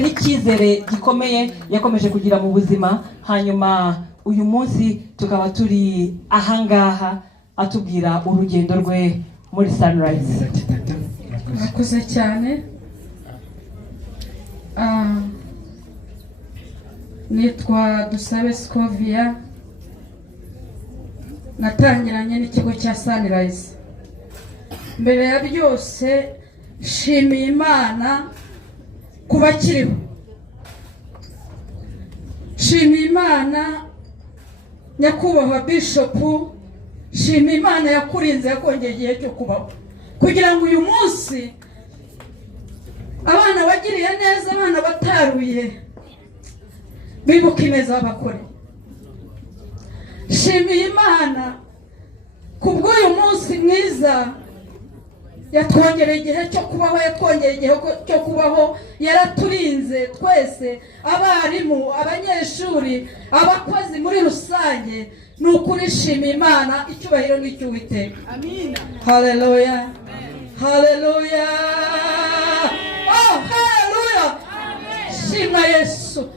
n'icyizere gikomeye yakomeje kugira mu buzima. Hanyuma uyu munsi tukaba turi ahangaha atubwira urugendo rwe muri Sunrise. Murakoze cyane. Nitwa Dusabe Scovia, natangiranye n'ikigo cya Sunrise. Mbere ya byose shimiye Imana kuba kiriho, shimiye Imana nyakubahwa Bishop, shimiye Imana yakurinze yakongeye igihe cyo kubaho kugira ngo uyu munsi abana bagiriye neza, abana bataruye bibuka ineza abakore. Shimiye Imana kubw'uyu munsi mwiza yatwongereye igihe cyo kubaho, yatwongereye igihe cyo kubaho, yaraturinze twese, abarimu, abanyeshuri, abakozi muri rusange. Nukuri shimiye Imana, icyubahiro n'icy'Uwiteka. Amina. Haleluya. Haleluya. Oh, haleluya. Shima Yesu.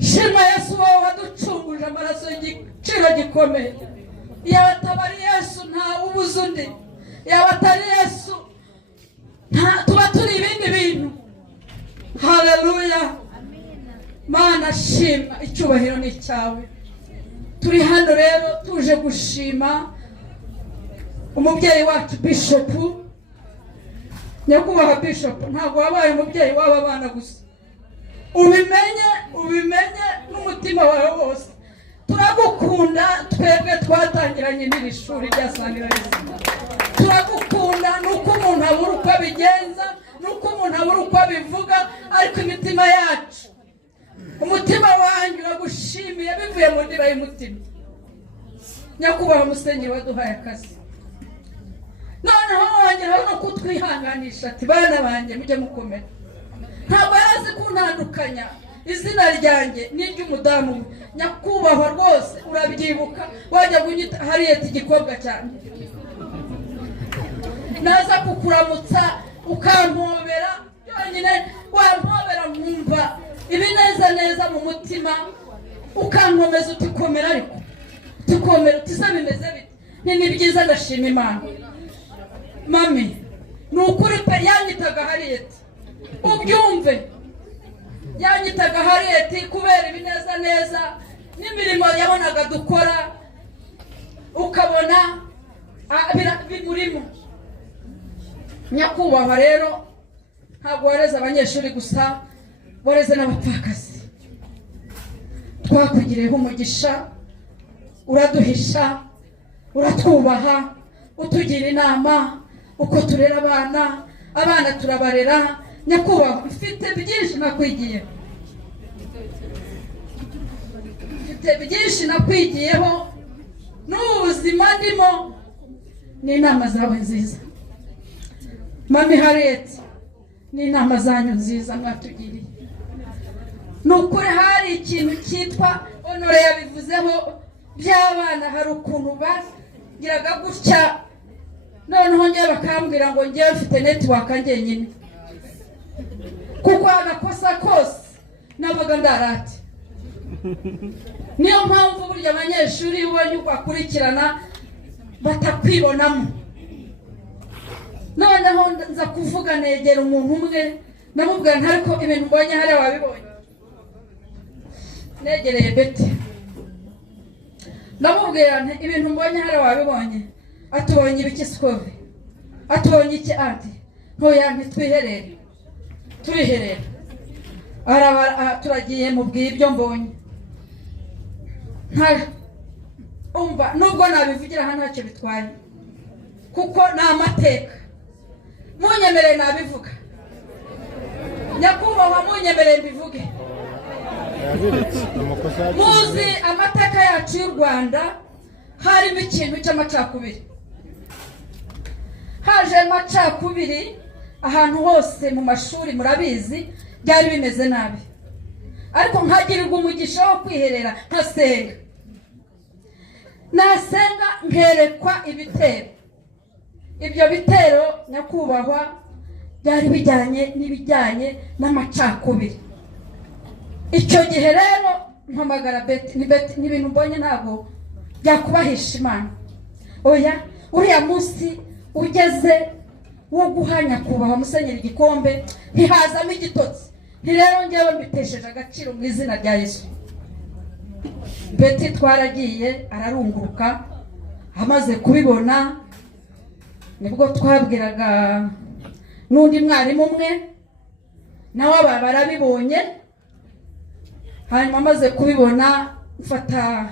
Shima Yesu wowe waducunguje amaraso y'igiciro gikomeye. Iyo atabari Yesu nta ubuze undi. Iyo atari Yesu tuba turi ibindi bintu. Haleluya. Mana shima, icyubahiro ni cyawe. Turi hano rero tuje gushima umubyeyi wacu Bishop. Nyakubahwa Bishop, ntabwo wabaye umubyeyi w'aba bana gusa, ubimenye n'umutima wawe wose. Turagukunda, twebwe twatangiranye n'iri shuri rya Sunrise. Turagukunda nuko umuntu abura uko abigenza, nuko umuntu abura uko abivuga, ariko imitima yacu, umutima wanjye uragushimiye bivuye mu ndiba y'umutima. Nyakubahwa Musenyeri waduhaye akazi, noneho wongeraho no kutwihanganisha ati bana banjye mujye mukomera. Ntabwo yarazi kuntandukanya izina ryanjye n'iry'umudamu. Nyakubahwa rwose urabyibuka, wajya gunyita Harriet igikobwa cyane, naza kukuramutsa ukampobera, yonyine wampobera nkumva ibineza neza mu mutima, ukankomeza utikomera, ariko utikomera utisa bimeze bite. Ni byiza, ndashima Imana. Mami nukuri pe yanyitaga Harriet, ubyumve, yanyitaga Harriet kubera ibineza neza n'imirimo yabonaga dukora, ukabona bimurimo. Nyakubahwa rero ntabwo wareze abanyeshuri gusa, wareze n'abapfakazi. Twakugireho umugisha, uraduhisha, uratwubaha, utugira inama uko turera abana turabarera. Nyakubahwa mfite byinshi nakwigiyeho, n'ubuzima ndimo n'inama zawe nziza. Mami Harriet, n'inama zanyu nziza mwatugiriye. Nukuri hari ikintu cyitwa Honore yabivuzeho by'abana, hari ukuntu bagiraga gutya, noneho njye bakambwira ngo njye mfite network njyenyine, kuko agakosa kose nabaga ndarate. Niyo mpamvu burya abanyeshuri ubonye bakurikirana batakwibonamo. Noneho nza kuvuga, negera umuntu umwe namubwira ntariko ibintu mbonye hari wabibonye. Negereye Betty ndamubwira nti ibintu mbonye hari wabibonye. Atubonye ibiki Scovia? Atubonye iki ati? Ntoya ntitwiherere, turiherera. Turagiye mubwiye ibyo mbonye. Umva nubwo nabivugira hano ntacyo bitwaye, kuko ni amateka. Munyemerere nabivuga. Nyakubahwa munyemerere mbivuge. Muzi amateka yacu y'u Rwanda harimo ikintu cy'amacakubiri. Haje amacakubiri ahantu hose mu mashuri, murabizi byari bimeze nabi, ariko nkagirirwa umugisha wo kwiherera nkasenga. Nasenga nkerekwa ibitero. Ibyo bitero nyakubahwa byari bijyanye n'ibijyanye n'amacakubiri. Icyo gihe rero mpamagara Beti, ni ibintu mbonye ntabwo byakubahisha Imana. Oya, uriya munsi ugeze wo guhanya kubaha Musenyeri Igikombe ntihazamo igitotsi. Ni rero ngewe mbitesheje agaciro mu izina rya Yesu. Beti twaragiye ararunguruka, amaze kubibona nibwo twabwiraga n'undi mwarimu umwe nawe aba barabibonye. Hanyuma amaze kubibona mfata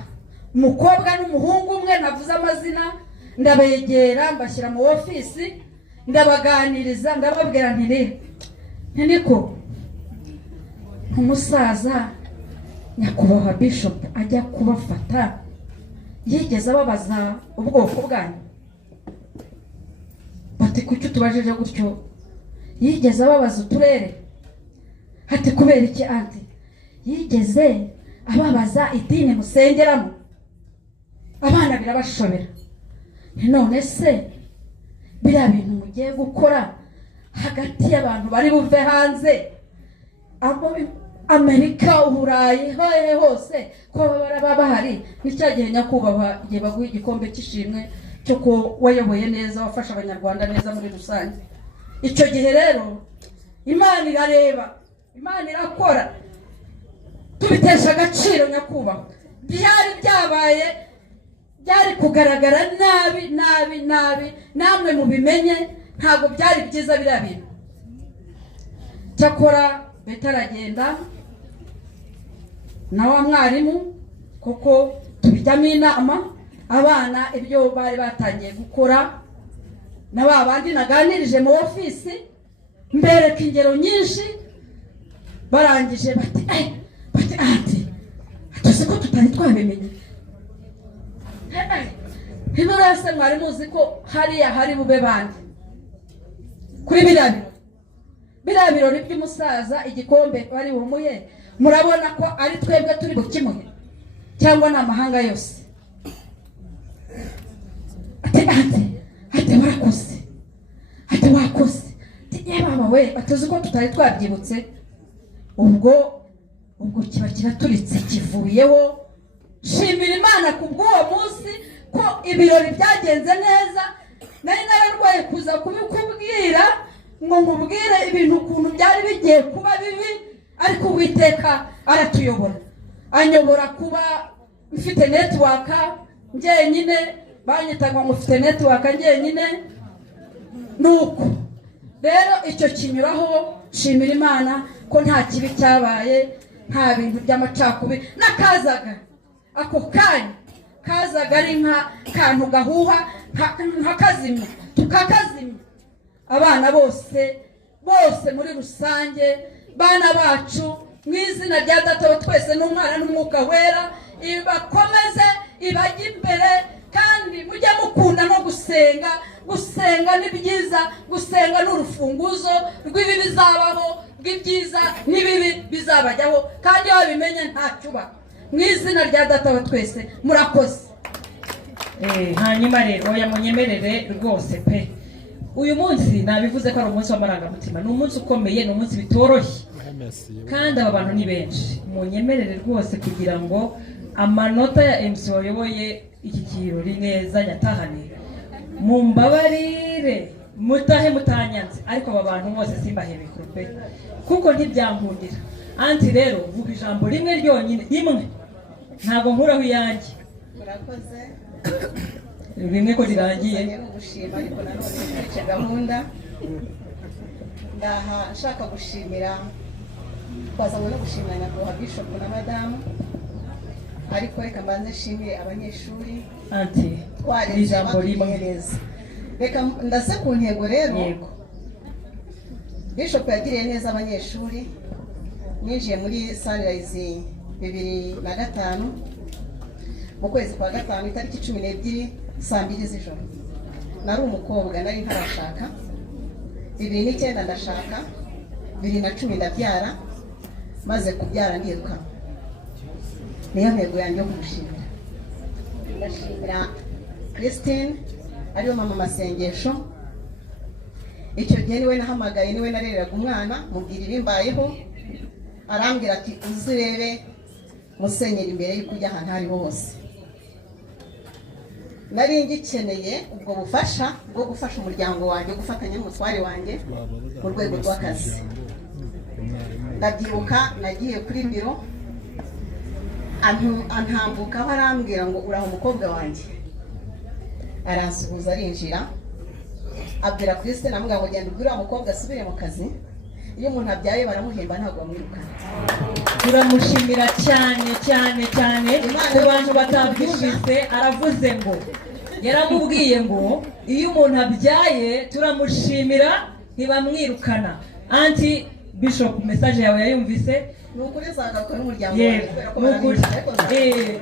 umukobwa n'umuhungu umwe navuze amazina, ndabegera mbashyira mu ofisi, ndabaganiriza, ndababwira niko umusaza nyakubahwa Bishop ajya kubafata yigeze ababaza ubwoko bwanyu? Bati kuki utubajije gutyo? Yigeze ababaza uturere? Hati kubera iki anti? Yigeze ababaza idini musengeramo? Abana birabashobera. None se biriya bintu mugiye gukora hagati y'abantu bari buve hanze, Amerika, Uburayi, hose ko baraba bahari, ni cya gihe nyakubahwa igihe baguha igikombe cy'ishimwe cyo ko wayoboye neza, wafasha abanyarwanda neza muri rusange. Icyo gihe rero Imana irareba, Imana irakora, tubitesha agaciro nyakubahwa. Byari byabaye, byari kugaragara nabi, namwe mubimenye, ntabwo byari byiza biriya bintu. Cyakora Beti aragenda na wa mwarimu, kuko tubijyamo inama, abana ibyo bari batangiye gukora, na ba bandi naganirije mu ofisi mbereka ingero nyinshi. Barangije bati atuzi ko tutari twabimenye. Ntiburase mwari muzi ko hariya hari bube bandi kuri biriya birori by'umusaza igikombe bari bumuye. Murabona ko ari twebwe turi bukimuhe cyangwa n'amahanga yose? Ati warakoze, ati wakoze, ati baba we, atuzi ko tutari twabyibutse. Ubwo kiba kiraturitse kivuyeho. Shimira Imana kubw'uwo munsi ko ibirori byagenze neza. Nari nararwaye kuza kubikubwira ngo nkubwire ibintu ukuntu byari bigiye kuba bibi, ariko Uwiteka aratuyobora, anyobora kuba mfite network njyenyine. Banyitaga ngo mfite network njyenyine. Nuko rero icyo kinyuraho, shimira Imana ko nta kibi cyabaye, nta bintu by'amacakubiri nakazaga. Ako kanya kazaga ari nka kantu gahuha nkakazimya, tukakazimya. Abana bose muri rusange, bana bacu, mu izina rya Data wa twese n'Umwana n'Umwuka Wera, ibakomeze ibajye imbere, kandi mujye mukunda no gusenga. Gusenga ni byiza, gusenga n'urufunguzo rw'ibi bizabaho, rw'ibyiza n'ibibi bizabajyaho, kandi iyo babimenye ntacyuba. Mu izina rya Data wa twese murakoze. Hanyuma rero yamunyemerere rwose pe, uyu munsi nabivuze ko ari umunsi w'amarangamutima, ni umunsi ukomeye, ni umunsi bitoroshye, kandi aba bantu ni benshi. Munyemerere rwose kugira ngo amanota ya MC wayoboye iki kirori neza nyatahane, mumbabarire mutahe mutanyanze, ariko aba bantu bose simbahebe kupe kuko ntibyankundira. Anti rero vuga ijambo rimwe ryonyine, rimwe, ntabwo nkuraho iyanjye. Murakoze rimwe ko rirangiye. gushima, ariko nanone icyo gahunda ndaha nshaka gushimira, twazanywe no gushimira nyakubahwa Bishop na madamu, ariko reka mbanze nshimire abanyeshuri. Anti ijambo rimwe. Reka ndase ku ntego rero. Yego. Bishop yagiriye neza abanyeshuri. Ninjiye muri Sunrise 2005 mu kwezi kwa gatanu itariki 12 saa 2 z'ijoro. Nari umukobwa, nari ntarashaka. 2009 ndashaka, 2010 ndabyara, maze kubyara ndiruka. Niyo ntego yanjye yo kumushimira. Ndashimira Christine ariyo mama masengesho. icyo gihe niwe nahamagaye, niwe nareraga umwana, mubwira ibimbayeho, arambwira ati uzirebe musenyeri imbere y'uko ujya ahantu ariho hose. Nari ngikeneye ubwo bufasha bwo gufasha umuryango wanjye, gufatanya n'umutware wanjye mu rwego rw'akazi. Ndabyibuka nagiye kuri biro, antambukaho arambwira ngo uraho umukobwa wanjye, aransuhuza arinjira, abwira Christine amubwira ngo genda ubwire umukobwa asubire mu kazi, iyo umuntu abyaye baramuhemba ntabwo bamwirukana. Turamushimira cyane cyane cyane. Ku bantu batabyumvise aravuze ngo yaramubwiye ngo iyo umuntu abyaye turamushimira ntibamwirukana. Anti Bishop message yawe yayumvise? Nukuri zagaruka n'umuryango wanjye.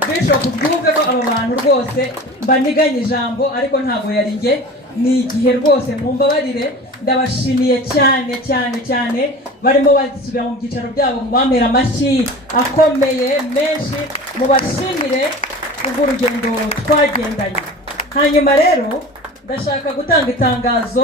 Bishop bwumve ko abo bantu rwose mbaniganye ijambo ariko ntabwo yari nge, ni igihe rwose mumbabarire. Ndabashimiye cyane cyane cyane, barimo basubira mu byicaro byabo, mu bamera amashyi akomeye menshi, mubashimire ubwo urugendo twagendanye. Hanyuma rero ndashaka gutanga itangazo.